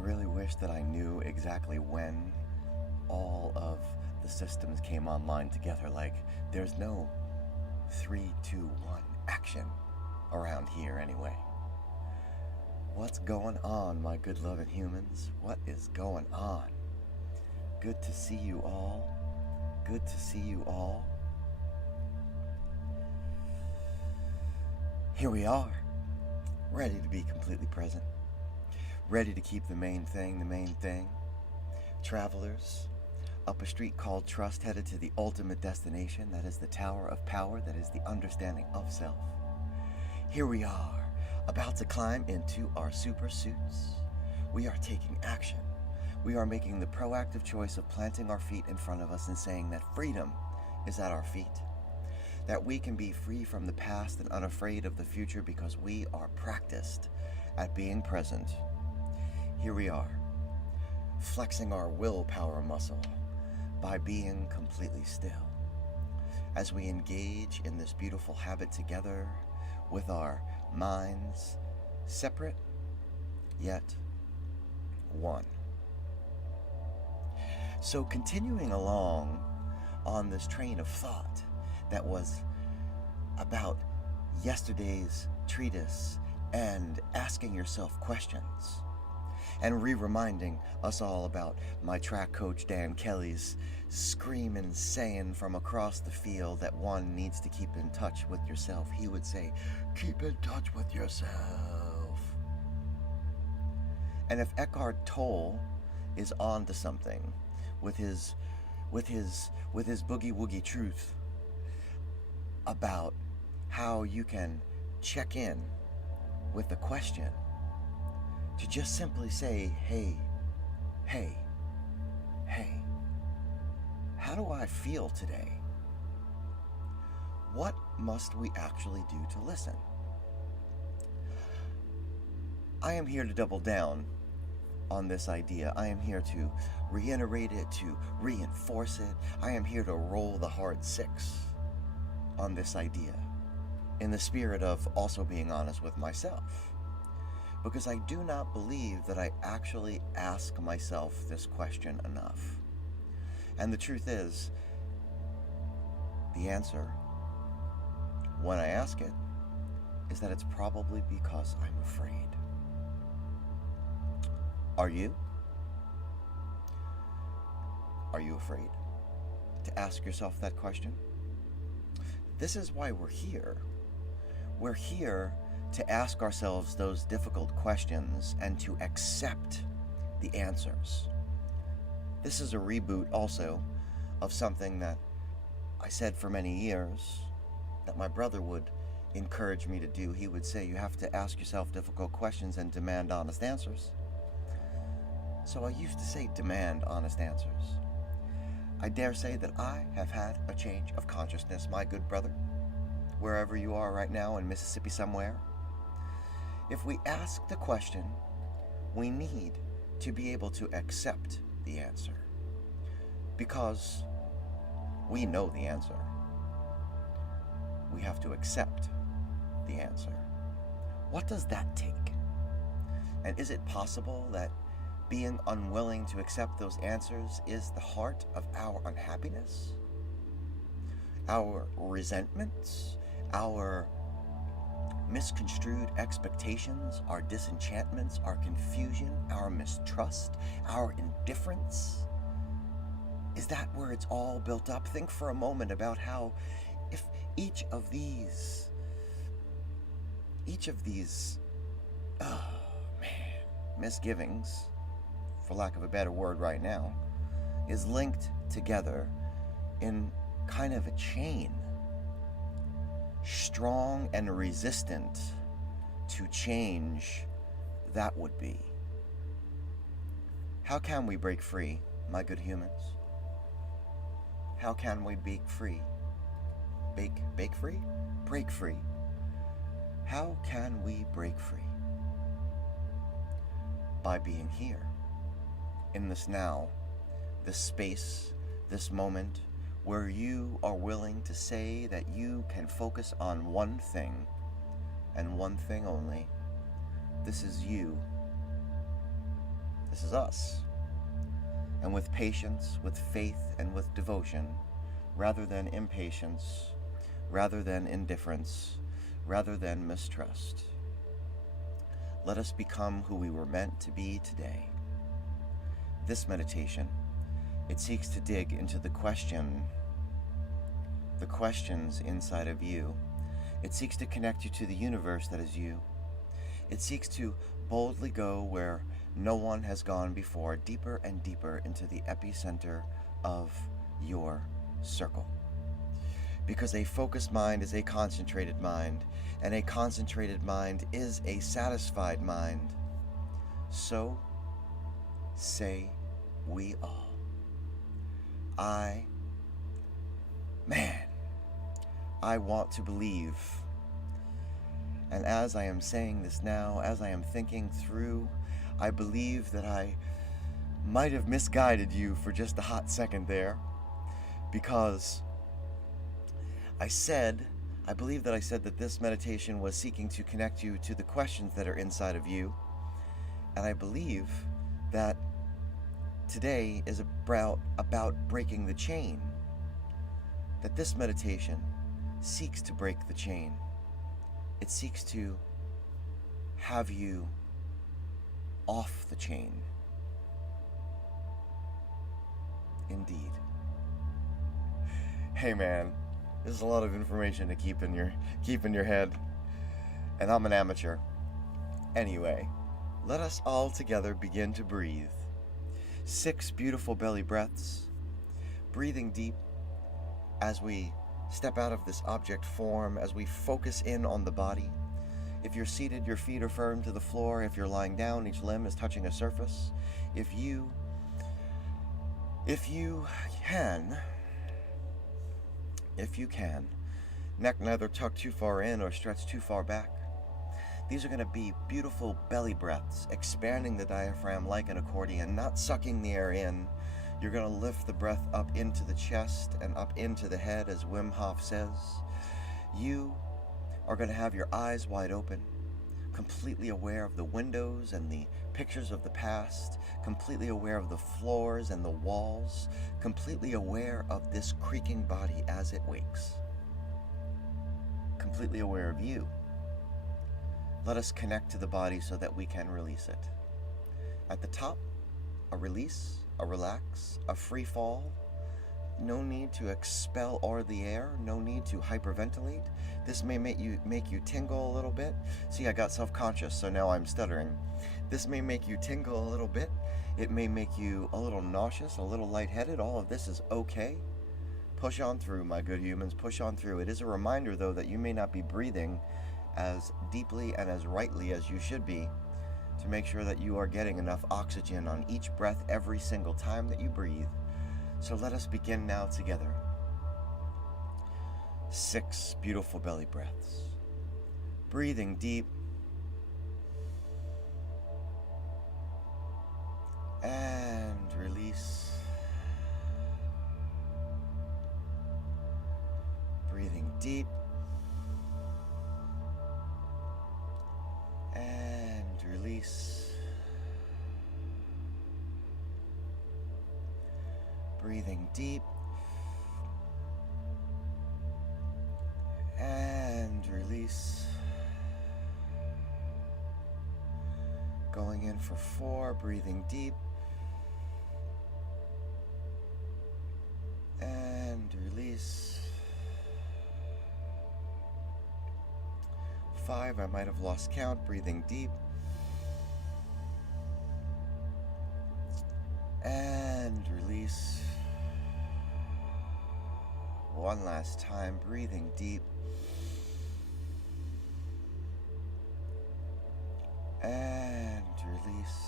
really wish that I knew exactly when all of the systems came online together. Like, there's no 3, 2, 1 action around here anyway. What's going on, my good loving humans? What is going on? Good to see you all. Good to see you all. Here we are, ready to be completely present. Ready to keep the main thing. Travelers, up a street called Trust, headed to the ultimate destination, that is the Tower of Power, that is the understanding of self. Here we are, about to climb into our super suits. We are taking action. We are making the proactive choice of planting our feet in front of us and saying that freedom is at our feet. That we can be free from the past and unafraid of the future because we are practiced at being present. Here we are, flexing our willpower muscle by being completely still. As we engage in this beautiful habit together with our minds separate yet one. So continuing along on this train of thought that was about yesterday's treatise and asking yourself questions and reminding us all about my track coach Dan Kelly's screaming saying from across the field that one needs to keep in touch with yourself. He would say, keep in touch with yourself. And if Eckhart Tolle is on to something with his boogie woogie truth about how you can check in with the question, to just simply say, hey, how do I feel today? What must we actually do to listen? I am here to double down on this idea. I am here to reiterate it, to reinforce it. I am here to roll the hard 6 on this idea, in the spirit of also being honest with myself. Because I do not believe that I actually ask myself this question enough. And the truth is, the answer, when I ask it, is that it's probably because I'm afraid. Are you? Are you afraid to ask yourself that question? This is why we're here. We're here to ask ourselves those difficult questions and to accept the answers. This is a reboot also of something that I said for many years that my brother would encourage me to do. He would say, you have to ask yourself difficult questions and demand honest answers. So I used to say demand honest answers. I dare say that I have had a change of consciousness, my good brother, wherever you are right now in Mississippi somewhere. If we ask the question, we need to be able to accept the answer, because we know the answer. We have to accept the answer. What does that take? And is it possible that being unwilling to accept those answers is the heart of our unhappiness, our resentments, our misconstrued expectations, our disenchantments, our confusion, our mistrust, our indifference? Is that where it's all built up? Think for a moment about how if each of these misgivings, for lack of a better word right now, is linked together in kind of a chain, strong and resistant to change, that would be. How can we break free, my good humans? How can we break free? Break free. How can we break free? By being here, in this now, this space, this moment, where you are willing to say that you can focus on one thing and one thing only. This is you. This is us. And with patience, with faith, and with devotion, rather than impatience, rather than indifference, rather than mistrust, let us become who we were meant to be today. This meditation, it seeks to dig into the questions inside of you. It seeks to connect you to the universe that is you. It seeks to boldly go where no one has gone before, deeper and deeper into the epicenter of your circle. Because a focused mind is a concentrated mind, and a concentrated mind is a satisfied mind. So say we all. I want to believe. And as I am saying this now, as I am thinking through, I believe that I might have misguided you for just a hot second there, because I believe that I said that this meditation was seeking to connect you to the questions that are inside of you. And I believe that today is about breaking the chain. That this meditation seeks to break the chain. It seeks to have you off the chain. Indeed. Hey man, this is a lot of information to keep in your head. And I'm an amateur. Anyway, let us all together begin to breathe. 6 beautiful belly breaths, breathing deep as we step out of this object form, as we focus in on the body. If you're seated, your feet are firm to the floor. If you're lying down, each limb is touching a surface. If you can, neck neither tucked too far in or stretched too far back. These are going to be beautiful belly breaths, expanding the diaphragm like an accordion, not sucking the air in. You're going to lift the breath up into the chest and up into the head, as Wim Hof says. You are going to have your eyes wide open, completely aware of the windows and the pictures of the past, completely aware of the floors and the walls, completely aware of this creaking body as it wakes, completely aware of you. Let us connect to the body so that we can release it. At the top, a release, a relax, a free fall. No need to expel all the air, no need to hyperventilate. This may make you tingle a little bit. See, I got self-conscious, so now I'm stuttering. This may make you tingle a little bit. It may make you a little nauseous, a little lightheaded. All of this is okay. Push on through, my good humans, push on through. It is a reminder, though, that you may not be breathing as deeply and as rightly as you should be, to make sure that you are getting enough oxygen on each breath every single time that you breathe. So let us begin now together. 6 beautiful belly breaths. Breathing deep. And release. Breathing deep. And release. Breathing deep. And release. Going in for 4, breathing deep. And release. 5, I might have lost count, breathing deep. And release. One last time, breathing deep. And release.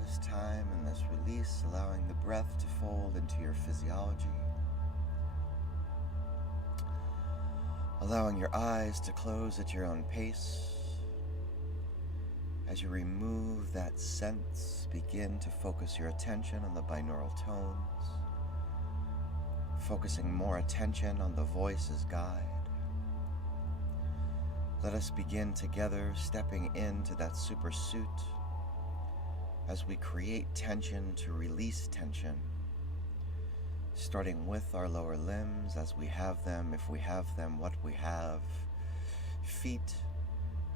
This time and this release, allowing the breath to fold into your physiology. Allowing your eyes to close at your own pace. As you remove that sense, begin to focus your attention on the binaural tones, focusing more attention on the voice as guide. Let us begin together stepping into that super suit, as we create tension to release tension, starting with our lower limbs as we have them, if we have them, what we have, feet,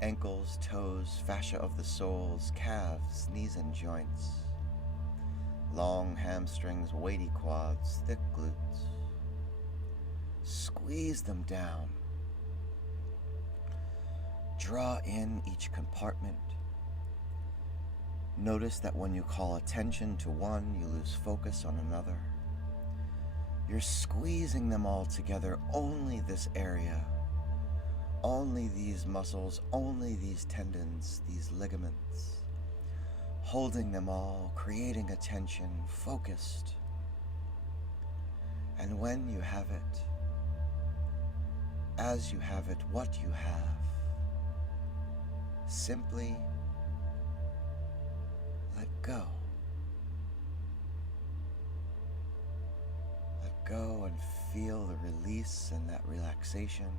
ankles, toes, fascia of the soles, calves, knees and joints, long hamstrings, weighty quads, thick glutes. Squeeze them down. Draw in each compartment. Notice that when you call attention to one, you lose focus on another. You're squeezing them all together, only this area, only these muscles, only these tendons, these ligaments, holding them all, creating a tension, focused. And when you have it, as you have it, what you have, simply let go. Let go and feel the release and that relaxation.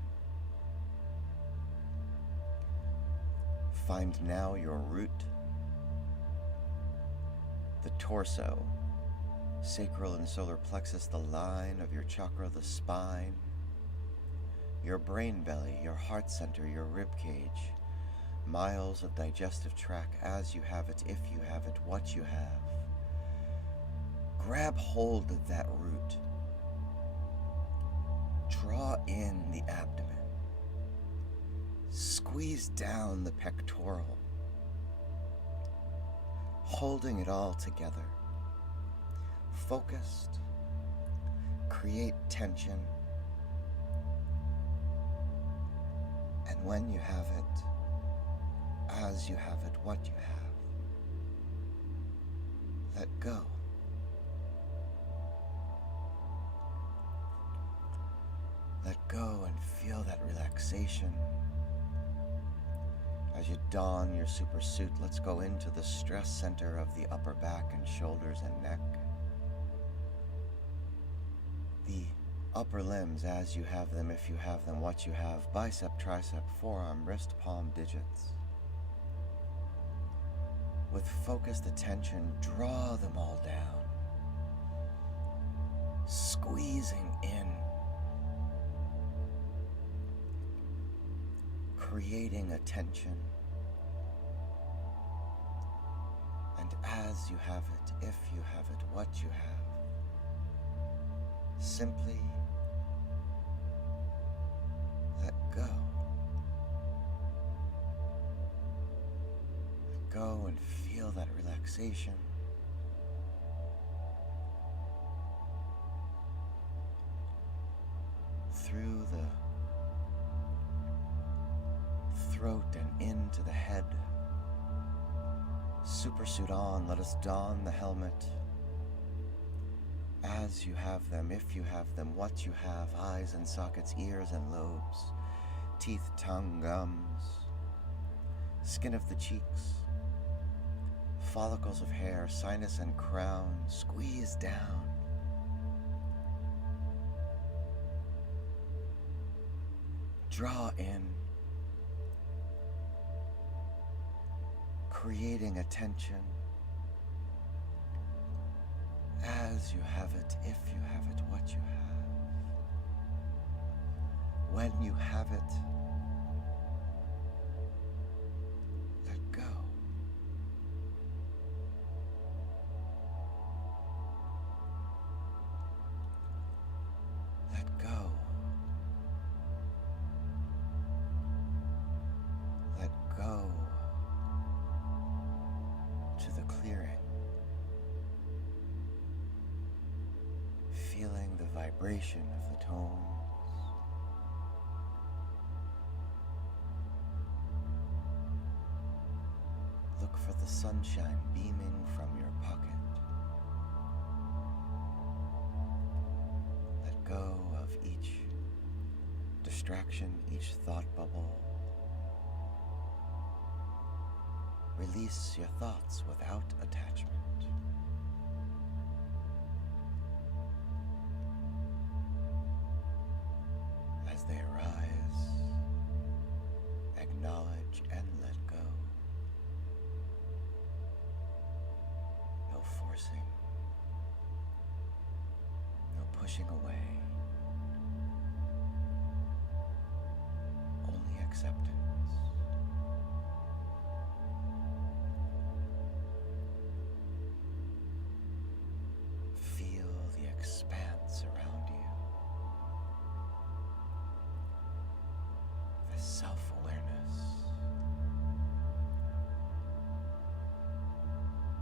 Find now your root, the torso, sacral and solar plexus, the line of your chakra, the spine, your brain belly, your heart center, your rib cage, miles of digestive tract as you have it, if you have it, what you have. Grab hold of that root. Draw in the abdomen. Squeeze down the pectoral, holding it all together. Focused. Create tension. And when you have it, as you have it, what you have, let go. Let go and feel that relaxation. As you don your super suit, let's go into the stress center of the upper back and shoulders and neck. The upper limbs as you have them, if you have them, what you have, bicep, tricep, forearm, wrist, palm, digits. With focused attention, draw them all down, squeezing in, creating a tension. And as you have it, if you have it, what you have, simply let go. Let go and feel that relaxation. Through the throat and into the head. Supersuit on, let us don the helmet. As you have them, if you have them, what you have, eyes and sockets, ears and lobes, teeth, tongue, gums, skin of the cheeks, follicles of hair, sinus and crown, squeeze down. Draw in, creating a tension. As you have it, if you have it, what you have. When you have it, let go. Let go. Let go to the clearing. Feeling the vibration of the tones. Look for the sunshine beaming from your pocket. Let go of each distraction, each thought bubble. Release your thoughts without attachment. As they arise, acknowledge and let go. pushing away. Only acceptance. Feel the expanse around you. The self-awareness.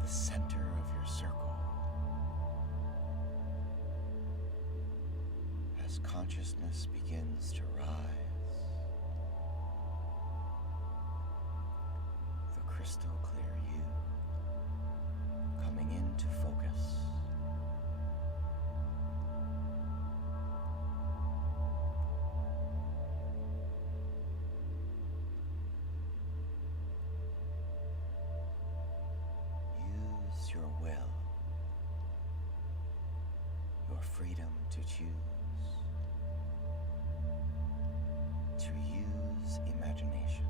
The center of your circle. As consciousness begins to rise, the crystal clear you coming into focus. Use your will, your freedom to choose. To use imagination,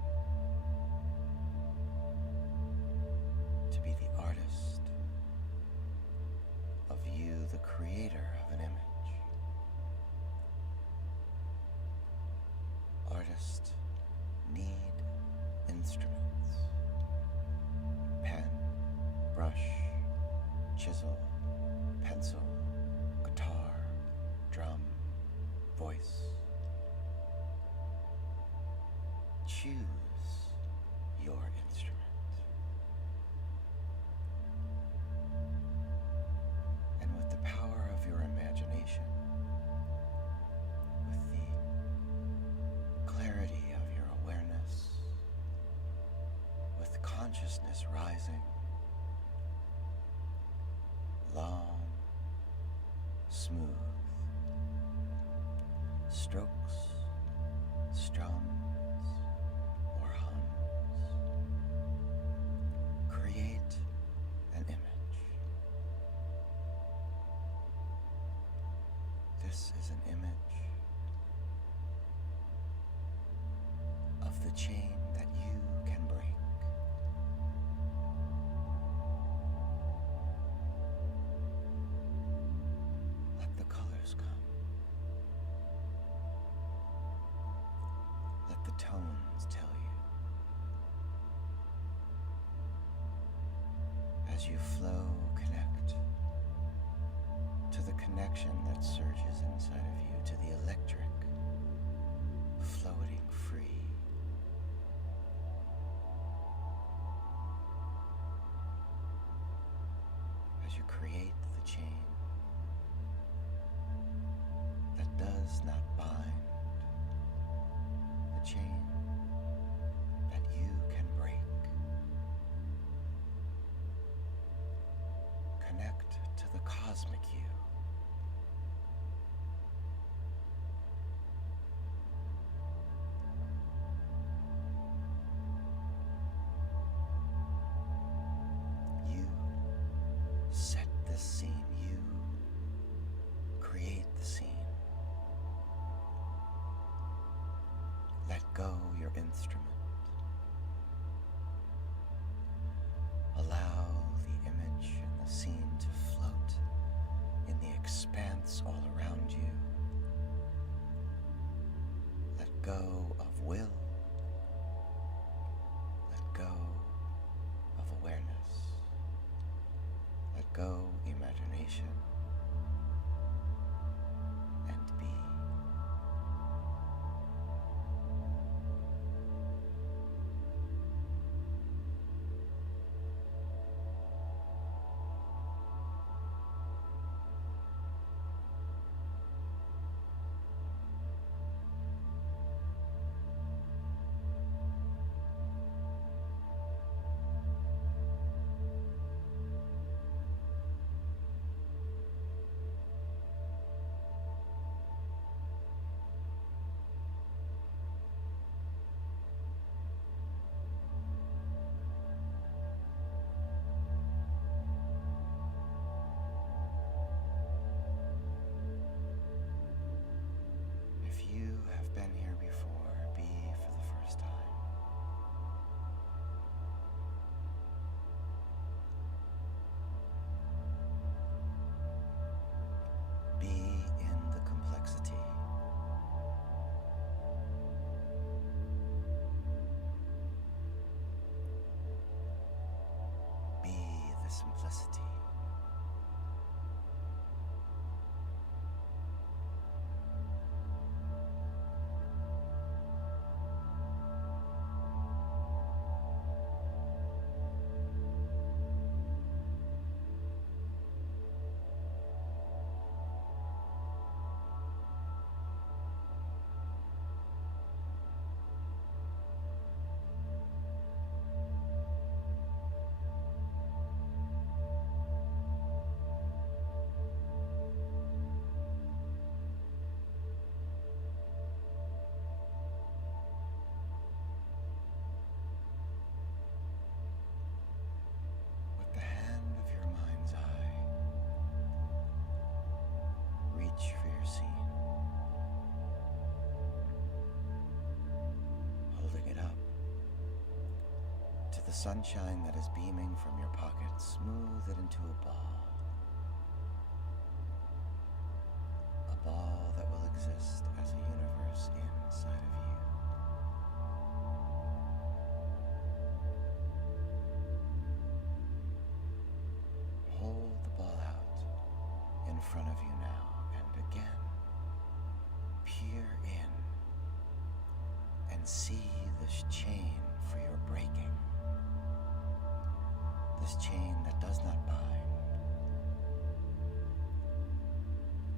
to be the artist of you, the creator of an image. Artists need instruments: pen, brush, chisel, pencil, guitar, drum, voice. Choose your instrument. And with the power of your imagination, with the clarity of your awareness, with consciousness rising, long, smooth strokes, strums, or hums. Create an image. This is an image of the chain that you can break. Let the colors come. Let the tones tell you. As you flow, connect to the connection that surges inside of you, to the electric floating free. As you create the chain that does not bind, the chain that you can break. Connect to the cosmic you. You set the scene. You create the scene. Let go your instrument. Allow the image and the scene to float in the expanse all around you. Let go of will. Let go of awareness. Let go imagination. And be. simplicity. For your scene, holding it up to the sunshine that is beaming from your pocket. Smooth it into a ball that will exist as a universe inside of you. Hold the ball out in front of you now. Again, peer in and see this chain for your breaking, this chain that does not bind.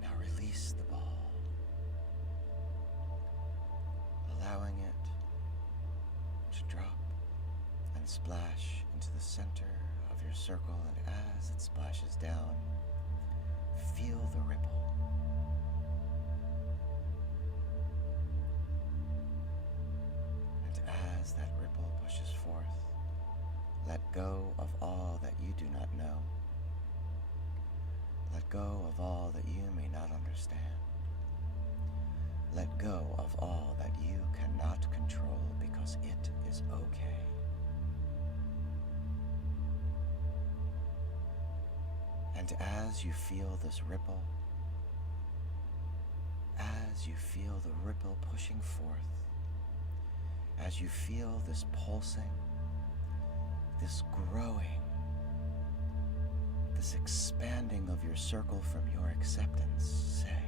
Now release the ball, allowing it to drop and splash into the center of your circle, and as it splashes down, feel the ripple. As that ripple pushes forth, let go of all that you do not know. Let go of all that you may not understand. Let go of all that you cannot control, because it is okay. And as you feel this ripple, as you feel the ripple pushing forth, as you feel this pulsing, this growing, this expanding of your circle from your acceptance, say,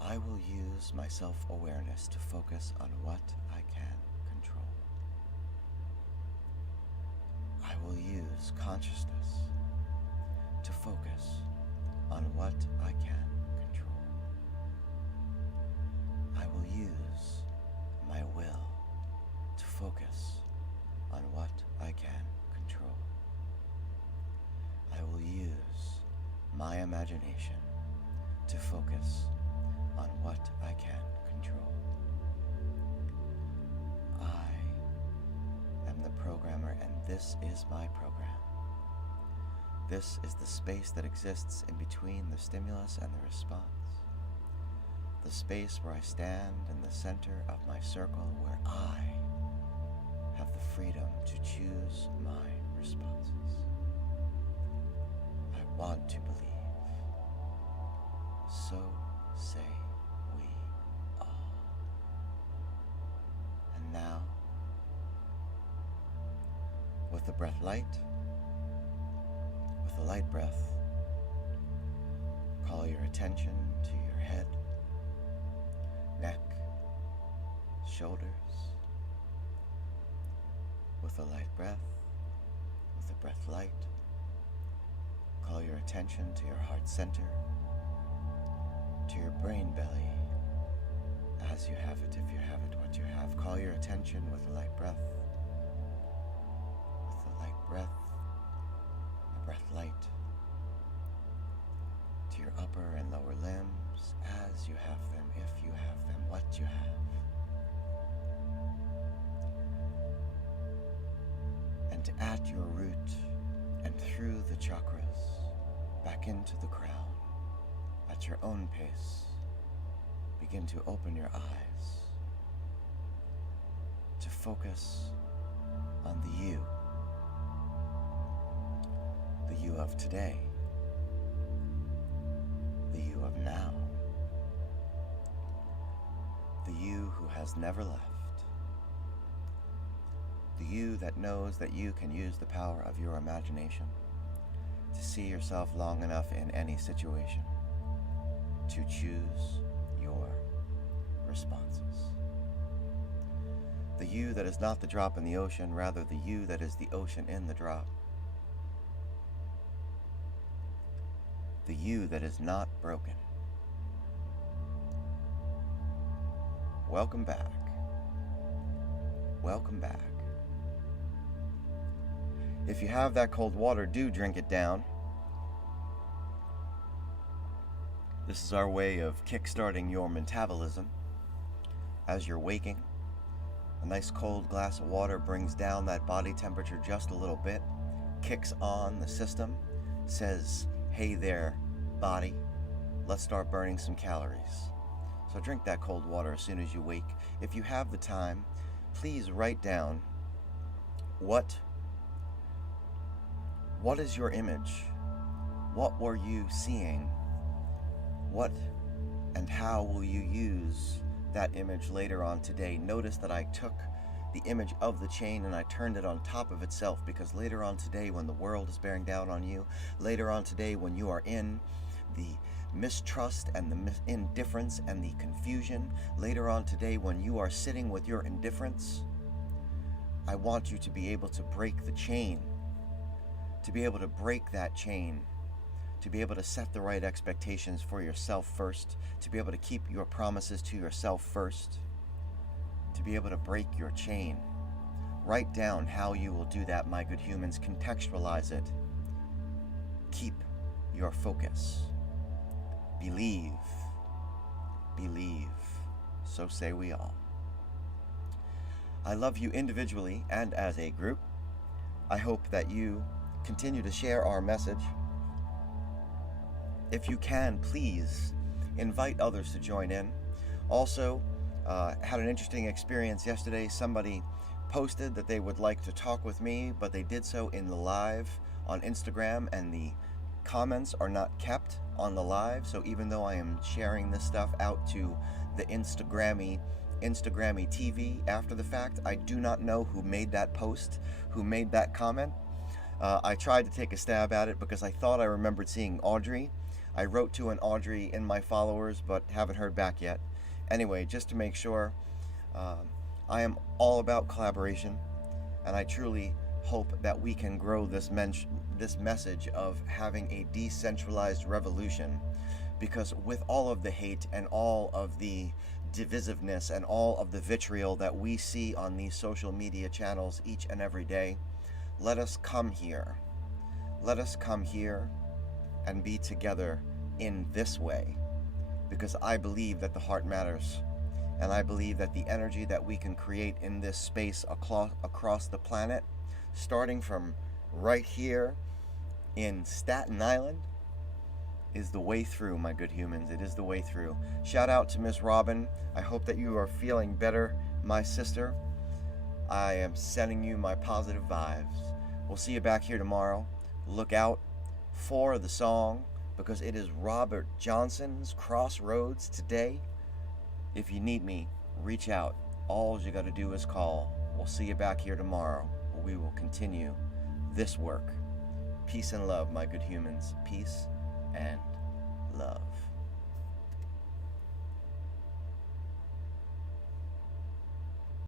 I will use my self-awareness to focus on what I can control. I will use consciousness to focus on what I can control. I will use my will to focus on what I can control. I will use my imagination to focus on what I can control. I am the programmer, and this is my program. This is the space that exists in between the stimulus and the response. The space where I stand in the center of my circle, where I have the freedom to choose my responses. I want to believe. So say we all. And now, with the breath light, with the light breath, call your attention to your head, neck, shoulders. With a light breath, with the breath light, call your attention to your heart center, to your brain belly, as you have it, if you have it, what you have. Call your attention with a light breath, with the light breath, the breath light, to your upper and lower limbs, as you have them, if you have them, what you have. And at your root and through the chakras, back into the crown, at your own pace, begin to open your eyes to focus on the you of today, the you of now, the you who has never left, The you that knows that you can use the power of your imagination to see yourself long enough in any situation to choose your responses. The you that is not the drop in the ocean, rather the you that is the ocean in the drop. The you that is not broken. Welcome back. Welcome back. If you have that cold water, do drink it down. This is our way of kickstarting your metabolism as you're waking. A nice cold glass of water brings down that body temperature just a little bit, kicks on the system, says, hey there, body, let's start burning some calories. So drink that cold water as soon as you wake. If you have the time, please write down what is your image? What were you seeing? What and how will you use that image later on today? Notice that I took the image of the chain and I turned it on top of itself, because later on today, when the world is bearing down on you, later on today when you are in the mistrust and the indifference and the confusion, later on today when you are sitting with your indifference, I want you to be able to break the chain, to be able to break that chain, to be able to set the right expectations for yourself first, to be able to keep your promises to yourself first, to be able to break your chain. Write down how you will do that, my good humans. Contextualize it. Keep your focus. Believe. Believe. So say we all. I love you individually and as a group. I hope that you continue to share our message. If you can, please invite others to join in. Also, had an interesting experience yesterday. Somebody posted that they would like to talk with me, but they did so in the live on Instagram, and the comments are not kept on the live. So even though I am sharing this stuff out to the Instagrammy TV after the fact, I do not know who made that post, who made that comment. I tried to take a stab at it because I thought I remembered seeing Audrey. I wrote to an Audrey in my followers, but haven't heard back yet. Anyway, just to make sure, I am all about collaboration, and I truly hope that we can grow this message of having a decentralized revolution, because with all of the hate and all of the divisiveness and all of the vitriol that we see on these social media channels each and every day, let us come here. Let us come here and be together in this way, because I believe that the heart matters, and I believe that the energy that we can create in this space across the planet, starting from right here in Staten Island, is the way through, my good humans. It is the way through. Shout out to Miss Robin. I hope that you are feeling better, my sister. I am sending you my positive vibes. We'll see you back here tomorrow. Look out for the song, because it is Robert Johnson's Crossroads today. If you need me, reach out. All you got to do is call. We'll see you back here tomorrow. We will continue this work. Peace and love, my good humans. Peace and